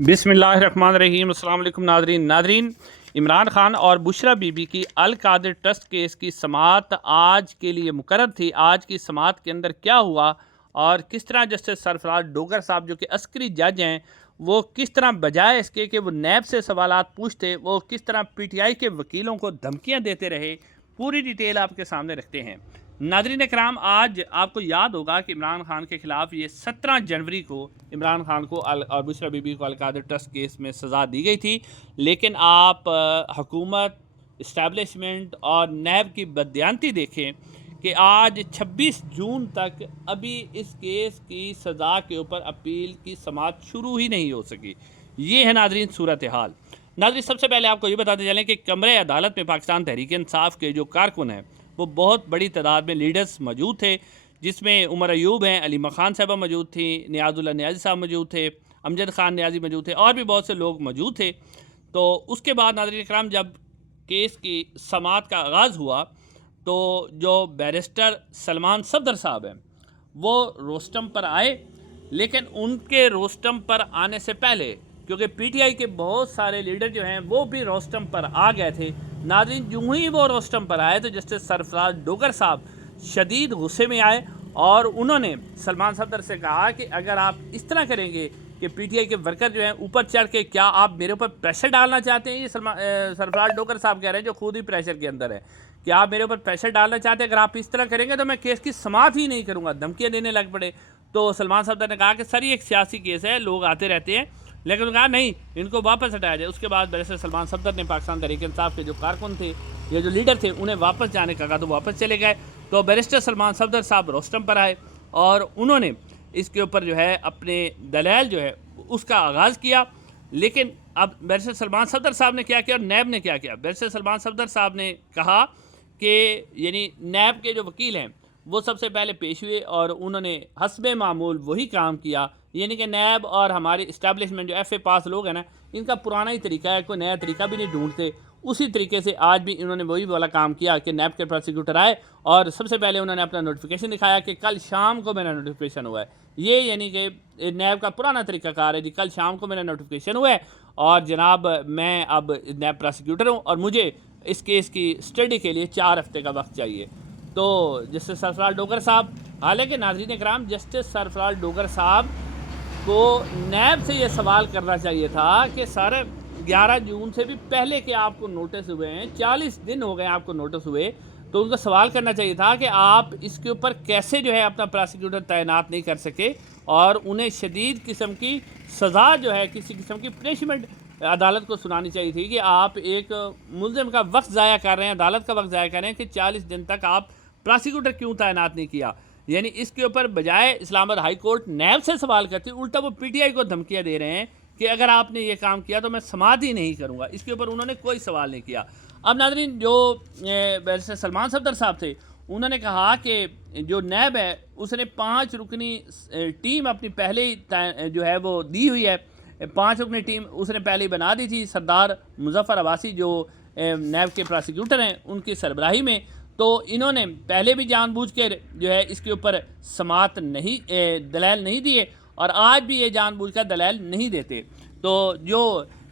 बिस्मिल्लाहिर्रहमानिर्रहीम। अस्सलाम वालेकुम नादरीन। इमरान खान और बुशरा बीबी की अल कादिर ट्रस्ट केस की समाअत आज के लिए मुकर्रर थी। आज की समाअत के अंदर क्या हुआ और किस तरह जस्टिस सरफराज डोगर साहब जो कि अस्करी जज हैं, वो किस तरह बजाय इसके कि वो नैब से सवालात पूछते, वो किस तरह पीटीआई के वकीलों को धमकियां देते रहे, पूरी डिटेल आपके सामने रखते हैं। नाज़रीन कराम, आज आपको याद होगा कि इमरान खान के ख़िलाफ़ ये 17 जनवरी को इमरान खान को और बुशरा बीबी को अल कादिर ट्रस्ट केस में सज़ा दी गई थी। लेकिन आप हुकूमत, इस्टेब्लिशमेंट और नैब की बददियानती देखें कि आज 26 जून तक अभी इस केस की सज़ा के ऊपर अपील की समाअत शुरू ही नहीं हो सकी। ये है नाज़रीन सूरत हाल। नाज़रीन, सबसे पहले आपको ये बताते चलें कि कमरे अदालत में पाकिस्तान तहरीक इंसाफ के जो कारकुन हैं वो बहुत बड़ी तादाद में लीडर्स मौजूद थे, जिसमें उमर अयूब हैं, अली मखान साहबा मौजूद थी, नियाज़ुल्लाह नियाज़ी साहब मौजूद थे, अमजद खान नियाज़ी मौजूद थे और भी बहुत से लोग मौजूद थे। तो उसके बाद नाज़रीन कराम, जब केस की समाअत का आगाज़ हुआ तो जो बैरिस्टर सलमान सफदर साहब हैं वो रोस्टम पर आए, लेकिन उनके रोस्टम पर आने से पहले क्योंकि पीटीआई के बहुत सारे लीडर जो हैं वो भी रोस्टम पर आ गए थे। नाज़रीन, यूं ही वो रोस्टम पर आए तो जस्टिस सरफराज डोगर साहब शदीद गुस्से में आए और उन्होंने सलमान सफदर से कहा कि अगर आप इस तरह करेंगे कि पीटीआई के वर्कर जो हैं ऊपर चढ़ के, क्या आप मेरे ऊपर प्रेशर डालना चाहते हैं? ये सरफराज डोगर साहब कह रहे हैं जो खुद ही प्रेशर के अंदर है, कि आप मेरे ऊपर प्रेशर डालना चाहते हैं, अगर आप इस तरह करेंगे तो मैं केस की समाअत ही नहीं करूँगा। धमकियाँ देने लग पड़े। तो सलमान सफदर ने कहा कि सर ये एक सियासी केस है, लोग आते रहते हैं, लेकिन उन्होंने कहा नहीं, इनको वापस हटाया जाए। उसके बाद बैरिस्टर सलमान सफदर ने पाकिस्तान तहरीक इंसाफ के जो कारकुन थे या जो लीडर थे उन्हें वापस जाने का कहा, तो वापस चले गए। तो बैरिस्टर सलमान सफदर साहब रोस्टम पर आए और उन्होंने इसके ऊपर जो है अपने दलाइल जो है उसका आगाज़ किया। लेकिन अब बैरिस्टर सलमान सफदर साहब ने क्या किया और नैब ने क्या किया? बैरिस्टर सलमान सफदर साहब ने कहा कि यानी नैब के जो वकील हैं वो सबसे पहले पेश हुए और उन्होंने हस्बे मामूल वही काम किया। यानी कि नैब और हमारी इस्टेब्लिशमेंट जो FA पास लोग हैं ना, इनका पुराना ही तरीका है, कोई नया तरीका भी नहीं ढूंढते। उसी तरीके से आज भी इन्होंने वही वाला काम किया कि नैब के प्रोसिक्यूटर आए और सबसे पहले उन्होंने अपना नोटिफिकेशन दिखाया कि कल शाम को मेरा नोटिफिकेशन हुआ है। ये यानी कि नैब का पुराना तरीक़ाकार है जी, कल शाम को मेरा नोटिफिकेशन हुआ है और जनाब मैं अब नैब प्रोसिक्यूटर हूँ और मुझे इस केस की स्टडी के लिए 4 हफ्ते का वक्त चाहिए। तो जस्टिस सरफराज डोगर साहब, हालांकि नाज़रीन कराम, जस्टिस सरफराज डोगर साहब को नैब से ये सवाल करना चाहिए था कि सर 11 जून से भी पहले के आपको नोटिस हुए हैं, 40 दिन हो गए आपको नोटिस हुए, तो उनको सवाल करना चाहिए था कि आप इसके ऊपर कैसे जो है अपना प्रोसिक्यूटर तैनात नहीं कर सके और उन्हें शदीद किस्म की सज़ा जो है, किसी किस्म की पनिशमेंट अदालत को सुनानी चाहिए थी कि आप एक मुल्ज़िम का वक्त ज़ाया कर रहे हैं, अदालत का वक्त ज़ाया कर रहे हैं कि 40 दिन तक आप प्रोसिक्यूटर क्यों तैनात नहीं किया। यानी इसके ऊपर बजाय इस्लामाबाद हाई कोर्ट नैब से सवाल करती, उल्टा वो पीटीआई को धमकियां दे रहे हैं कि अगर आपने ये काम किया तो मैं समाअत ही नहीं करूँगा। इसके ऊपर उन्होंने कोई सवाल नहीं किया। अब नाज़रीन, जो बैरिस्टर सलमान सफदर साहब थे उन्होंने कहा कि जो नैब है उसने 5 रुकनी टीम अपनी पहले ही जो है वो दी हुई है। 5 रुकनी टीम उसने पहले ही बना दी थी, सरदार मुजफ्फर अब्बासी जो नैब के प्रोसिक्यूटर हैं उनकी सरबराही में। तो इन्होंने पहले भी जानबूझ के जो है इसके ऊपर समाअत नहीं, दलाइल नहीं दिए और आज भी ये जानबूझकर दलाइल नहीं देते। तो जो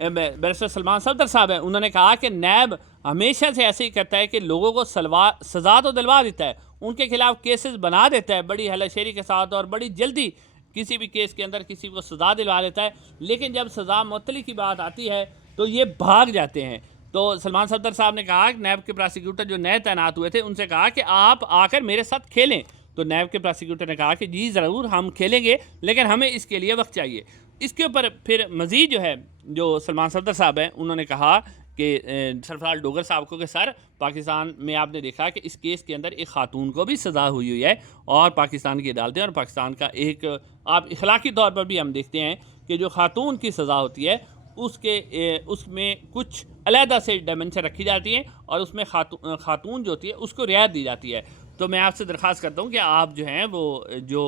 बैरिस्टर सलमान सफदर साहब हैं उन्होंने कहा कि नैब हमेशा से ऐसे ही करता है कि लोगों को सज़ा तो दिलवा देता है, उनके खिलाफ केसेस बना देता है बड़ी हलाशेरी के साथ और बड़ी जल्दी किसी भी केस के अंदर किसी को सज़ा दिलवा देता है, लेकिन जब सज़ा मुअत्तली की बात आती है तो ये भाग जाते हैं। तो सलमान सफदर साहब ने कहा कि नैब के प्रोसिक्यूटर जो नए तैनात हुए थे उनसे कहा कि आप आकर मेरे साथ खेलें। तो नैब के प्रोसिक्यूटर ने कहा कि जी ज़रूर हम खेलेंगे, लेकिन हमें इसके लिए वक्त चाहिए। इसके ऊपर फिर मज़ीद जो है जो सलमान सफदर साहब हैं उन्होंने कहा कि सरफराज डोगर साहब को कि सर पाकिस्तान में आपने देखा कि इस केस के अंदर एक खातून को भी सज़ा हुई है और पाकिस्तान की अदालतें और पाकिस्तान का एक आप इखलाकी तौर पर भी हम देखते हैं कि जो खातून की सज़ा होती है उसमें कुछ अलहदा से डायमेंशन रखी जाती हैं और उसमें खातून जो होती है उसको रियायत दी जाती है। तो मैं आपसे दरख्वास्त करता हूँ कि आप जो हैं वो जो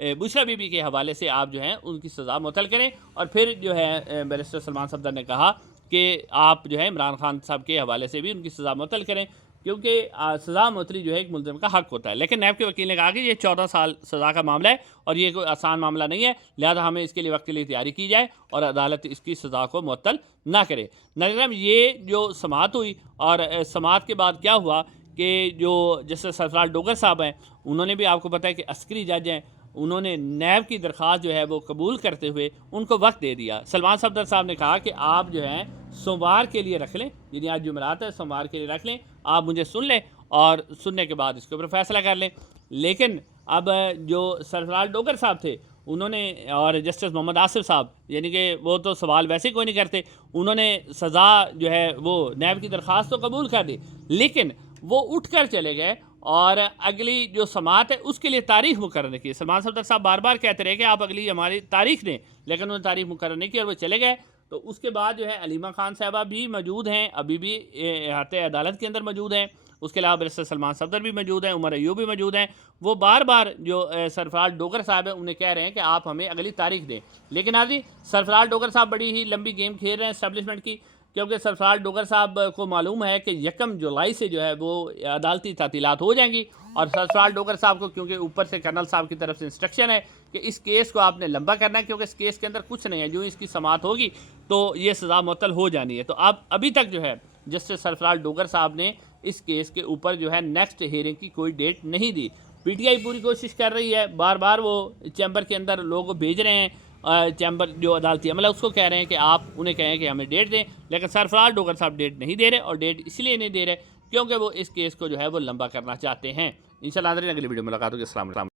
बुशरा बीबी के हवाले से आप जो हैं उनकी सज़ा मुअत्तल करें। और फिर जो है बैरिस्टर सलमान सफदर ने कहा कि आप जो है इमरान खान साहब के हवाले से भी उनकी सज़ा मुअत्तल करें। کیونکہ سزا معطلی جو ہے ایک ملزم کا حق ہوتا ہے. لیکن نیب کے وکیل نے کہا کہ یہ 14 سال سزا کا معاملہ ہے اور یہ کوئی آسان معاملہ نہیں ہے، لہذا ہمیں اس کے لیے وقت کے لیے تیاری کی جائے اور عدالت اس کی سزا کو معطل نہ کرے. ناظرین، یہ جو سماعت ہوئی اور سماعت کے بعد کیا ہوا کہ جو جسٹس سرفراز ڈوگر صاحب ہیں، انہوں نے بھی آپ کو پتہ ہے کہ عسکری جج ہیں، انہوں نے نیب کی درخواست جو ہے وہ قبول کرتے ہوئے ان کو وقت دے دیا. سلمان صفدر صاحب نے کہا کہ آپ جو ہیں سوموار کے لیے رکھ لیں، یعنی آج جمعرات ہے، سوموار کے لیے رکھ لیں، آپ مجھے سن لیں اور سننے کے بعد اس کے اوپر فیصلہ کر لیں. لیکن اب جو سرفراز ڈوگر صاحب تھے انہوں نے، اور جسٹس محمد آصف صاحب، یعنی کہ وہ تو سوال ویسے کوئی نہیں کرتے، انہوں نے سزا جو ہے وہ نیب کی درخواست تو قبول کر دی، لیکن وہ اٹھ کر چلے گئے اور اگلی جو سماعت ہے اس کے لیے تاریخ مقرر کی. سلمان صفدر صاحب بار بار کہتے رہے کہ آپ اگلی ہماری تاریخ دیں، لیکن انہوں نے تاریخ مقرر نہیں کی اور وہ چلے گئے. تو اس کے بعد جو ہے علیمہ خان صاحبہ بھی موجود ہیں، ابھی بھی احاطہ عدالت کے اندر موجود ہیں. اس کے علاوہ بیرسٹر سلمان صفدر بھی موجود ہیں، عمر ایوب بھی موجود ہیں. وہ بار بار جو سرفراز ڈوگر صاحب ہیں انہیں کہہ رہے ہیں کہ آپ ہمیں اگلی تاریخ دیں. لیکن آجی سرفراز ڈوگر صاحب بڑی ہی لمبی گیم کھیل رہے ہیں اسٹیبلشمنٹ کی، کیونکہ سرفراز ڈوگر صاحب کو معلوم ہے کہ 1 جولائی سے جو ہے وہ عدالتی تعطیلات ہو جائیں گی، اور سرفراز ڈوگر صاحب کو کیونکہ اوپر سے کرنل صاحب کی طرف سے انسٹرکشن ہے کہ اس کیس کو آپ نے لمبا کرنا ہے، کیونکہ اس کیس کے اندر کچھ نہیں ہے، جو اس کی سماعت ہوگی تو یہ سزا معطل ہو جانی ہے. تو ابھی تک جو ہے جسٹس سرفراز ڈوگر صاحب نے اس کیس کے اوپر جو ہے نیکسٹ ہیئرنگ کی کوئی ڈیٹ نہیں دی. پی ٹی آئی پوری کوشش کر رہی ہے، بار بار وہ چیمبر کے اندر لوگوں بھیج رہے ہیں، چیمبر جو عدالتی عملہ اس کو کہہ رہے ہیں کہ آپ انہیں کہیں کہ ہمیں ڈیٹ دیں، لیکن سرفراز ڈوگر صاحب ڈیٹ نہیں دے رہے، اور ڈیٹ اس لیے نہیں دے رہے کیونکہ وہ اس کیس کو جو ہے وہ لمبا کرنا چاہتے ہیں. انشاءاللہ ناظرین اگلی ویڈیو ملاقات ہوگی. السلام علیکم.